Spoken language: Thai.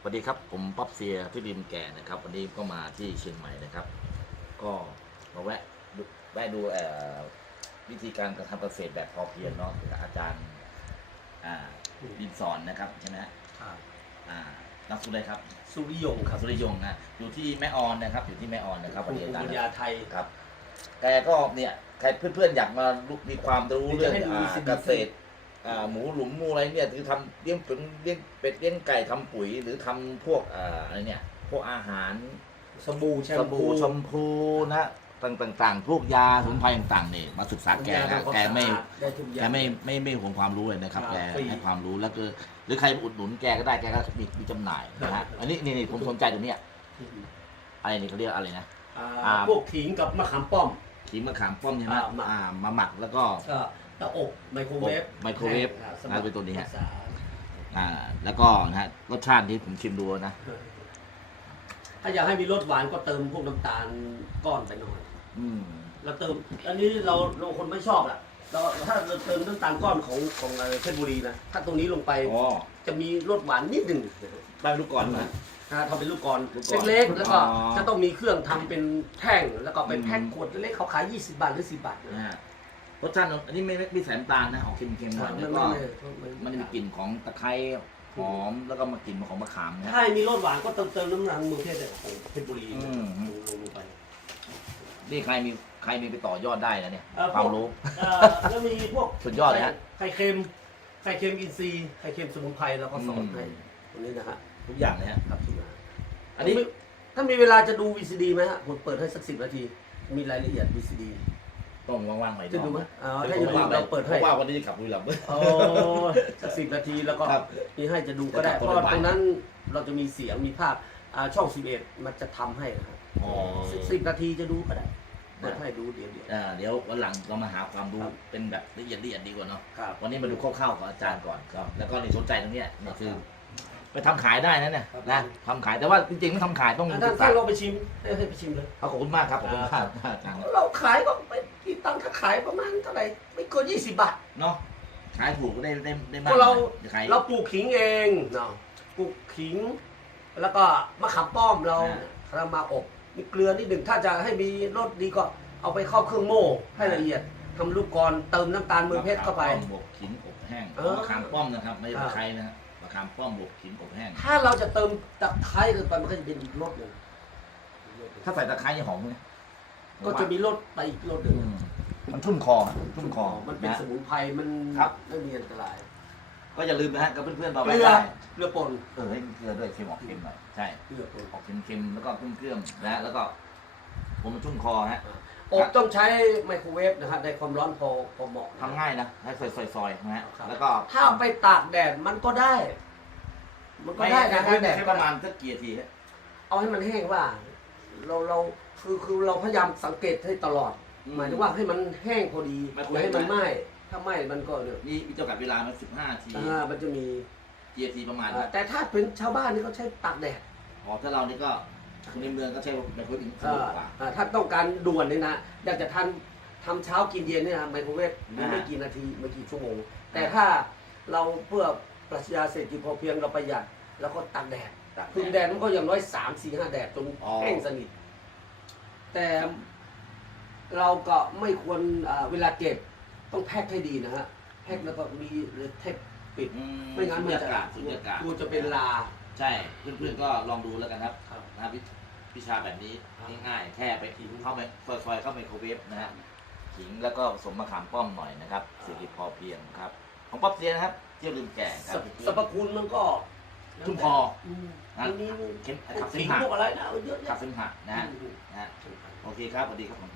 สวัสดีครับผมป๊อบเซียที่ริมแก่นะครับ วันนี้ก็มาที่เชียงใหม่นะครับ ก็มาแวะดูแวะดูเอ่อวิธีการการทำเกษตรแบบพอเพียงเนาะกับอาจารย์อ่าดินสอนนะครับใช่ไหมฮะอ่านักสุดเลยครับสุริยงครับสุริยงนะอยู่ที่แม่ออนนะครับ อยู่ที่แม่ออนนะครับคุวันณนี้อาจารปัย์ญนะญาไทย ครับแกก็เนี่ยใครเพื่อนๆอยากมารู้มีความรู้เรื่องเดี๋ยวจะให้ดูอ่าสิ่งเกษตรอ่า หมูหลุมหมูอะไรเนี่ยคือทำเลี้ยงเป็ดเลี้ยงเป็ดเลี้ยงไก่ทำปุ๋ย หรือทำพวกอ่าอะไรเนี่ย พวกอาหารสบู่แชสมพูบู่ชมพูนะต่างๆ พวกยาสมุนไพรต่างๆเนี่ยมาศึกษาแกนะแกไม่ได้ทุกอแกย่างไม่ไม่ไม่ห่วงความรู้เลยนะครับครับแกฟรีให้ความรู้แล้วก็หรือใครอุดหนุนแกก็ได้แกก็มีมีจำหน่ายนะฮะอันนี้นี่นี่ผมสนใจตรงเนี้ยอะไรนี่เขาเรียกอะไรนะอ่าอ่าพวกขิงกับมะขามป้อมขีมะขามป้อมใช่ไหมอ่าหมักอ่ามาหมักแล้วก็ก็ เตาอบไมโครเวฟอบไมโครเวฟอ่าสำหอ่าเป็นตัวนี้ฮะรักษาอ่า แล้วก็นะฮะรสชาติที่ผมชิมดูนะ ถ้าอยากให้มีรสหวานก็เติมพวกน้ำตาลก้อนไปหน่อย อืม เราเติม อันนี้เราเราคนไม่ชอบอะ เราถ้าเราเติมน้ำตาลก้อนของของเอ่อเพชรบุรีนะ ถ้าตรงนี้ลงไปอ๋อจะมีรสหวานนิดหนึ่งได้ลูกก่อนนะถ้าทำเป็นลูกกรลูกกรเล็กๆ แล้วก็อ๋อจะต้องมีเครื่องทำเป็นแท่ง แล้วก็ไปแพ็คอืม ขวดเล็กๆเขาขาย 20 บาทหรือ 10 บาทนะฮะ รสชาติอันนี้ไม่ไม่ไม่ใส่น้ำตาลนะออกเค็มๆหน่อยมัแล้วนก็ไม่มันจะมีกลิ่นของตะไคร้หอมแล้วก็มากลิ่นของมะขามนะถ้ามีรสหวานก็เติมเติมน้ำมันมือเทศของเพชรบุรีอืมลงลงไปนี่ใครมีใครมีไปต่อยอดได้นะเนี่ยเอ่อความรู้เอ่อแล้วมีพวกสุดยอดเลยฮะไข่เค็มไข่เค็มอินทรีย์ไข่เค็มสมุนไพรแล้วก็สอนอืมให้ตรงนี้นะฮะทุกอย่างเลยฮะครับทุกอย่างอันนี้ถ้ามีเวลาจะดู VCD ไหมฮะผมเปิดให้สักสิบนาที มีรายละเอียด VCD ต้องว่างๆหน่อยจะดูไหมเนาะอ๋อถ้าจะดูเราเปิดให้พราะว่าวันนี้จะขับบุรีรัมย์ โอ้สักสิบนาทีแล้วก็ครับมีให้จะดูก็ได้ จะเพจับราะว่าตัวตรงนั้นเราจะมีเสียงมีภาพอ่าช่อง 11 มันจะทำให้นะครับอ๋อ สิบสิบนาทีจะดูก็ได้เปิดให้ดูเดี๋ยวเดียว อ่าเดี๋ยววันหลังเรามาหาความรู้ครับ เป็นแบบละเอียดละเอียดดีกว่าเนาะ ครับ วันนี้มาดูคร่าวๆของอาจารย์ก่อนครับ แล้วก็นี่สนใจตรงเนี้ยนี่คือ ไปทำขายได้นะเนี่ยครับ นะทำขายแต่ว่าจริงๆไม่ทำขายต้องอะศึท่านกษาท่านเราไปชิมให้ให้ไปชิมเลยขอบคุณมากครับขอบคุณมากครับอาจารย์ เราขายก็ไม่ กี่ตังค์ก็ขายประมาณเท่าไหร่ไม่เกินยี่สิบบาท เนาะขายถูกก็ได้ได้ได้มากก็เราจะขาย เราปลูกขิงเองเนาะปลูกขิง แล้วก็มะขามป้อมเราอ่า เรามาอบมีเกลือนิดหนึ่งถ้าจะให้มีรสดีก็เอาไปเข้าเครื่องโม่ให้ละเอียดทำลูกกรอนเติมน้ำตาลมือเพชรเข้าไป มะขามป้อมบวกขิงอบแห้งเออ มะขามป้อมนะครับไม่ใช่อ่าตะไคร้นะฮะมะขามป้อมบวกขิงอบแห้ง ถ้าเราจะเติมตะไคร้ลงไปมันก็จะเป็นอีกรสหนึ่งถ้าใส่ตะไคร้จะหอมไหม ก็จะมีรสไปอีกรสหนึ่งอืมมันชุ่มคอชุ่มคอมันเป็นนะ สมุนไพรมันครับ ไม่มีอันตรายก็อย่าลืมนะฮะกับเพื่อนๆเราเกไปลือได้เกลือป่นเออให้มีเกลือด้วยเค็มออกเค็มหน่อยใช่เกลือป่นออกเค็มๆแล้วก็เกลือมๆนะฮะแล้วก็ผมมันชุ่มคอฮะ อบต้องใช้ไมโครเวฟนะฮะในความร้อนพอพอเหมาะ ทำง่ายนะให้ซอยๆๆนะฮะครับ แล้วก็ถ้าเอาไปตากแดดมันก็ได้ มันก็ได้นะไม่ตากแดดใช้ก็ประได้มาณสักกี่นาทีฮะเอาให้มันแห้งว่า เราเราคือคือเราพยายามสังเกตให้ตลอดหมายถึงว่าให้มันแห้งพอดีไมโครอย่าเวฟให้มันไหม้ถ้าไหม้มันก็เนี่ยมีมีจำกัดเวลาไหมสิบห้าทีอ่ามันจะมีกี่นาทีประมาณอ่าแต่ถ้าเป็นชาวบ้านนี่เขาใช้ตากแดดอ๋อถ้าเรานี่ก็คนในเมืองก็ใช้ไมโครเวฟอีกสะอ่าดวกกว่า อ่าถ้าต้องการด่วนนี่นะอยากจะทานทำเช้ากินเย็นเนี่ยนะไมโครเวฟอ่าไม่กี่นาทีไม่กี่ชั่วโมง แต่ถ้าเราเพื่อปรัชญาเศรษฐกิจพอเพียงเราประหยัดแล้วก็ตากแดดตาก พึ่งแดดมันก็อย่างน้อยสามสี่ห้าแดดจนอ๋อแห้งสนิท แต่เราก็ไม่ควรอ่าเวลาเก็บต้องแพ็คให้ดีนะฮะแพ็คแล้วก็มีเทปปิดอืไม่งั้นสุมัญนญาจะกาศสุญญากาศกลัวจะเป็นลา ใช่เพื่อนๆก็ลองดูแล้วกันครับครับนะครับวิวิชาแบบนี้ครับง่ายๆแค่ไปทิ้งเข้าไปซอยๆเข้าไมโครเวฟนะฮะขิงแล้วก็ผสมมะขามป้อมหน่อยนะครับเศรษฐกิจพอเพียงครับ ของป๊อปเซียนะครับเที่ยวลืมแก่คสรับรรพสรรพคุณมันก็ ชุ่มคอมนะอันนี้เข็มพวขักบเสมขิงหะพวกอะไรนะเอาเยอะขับแยะเสมหะนะฮะนะฮะโอเคครับสวัสดีครับผม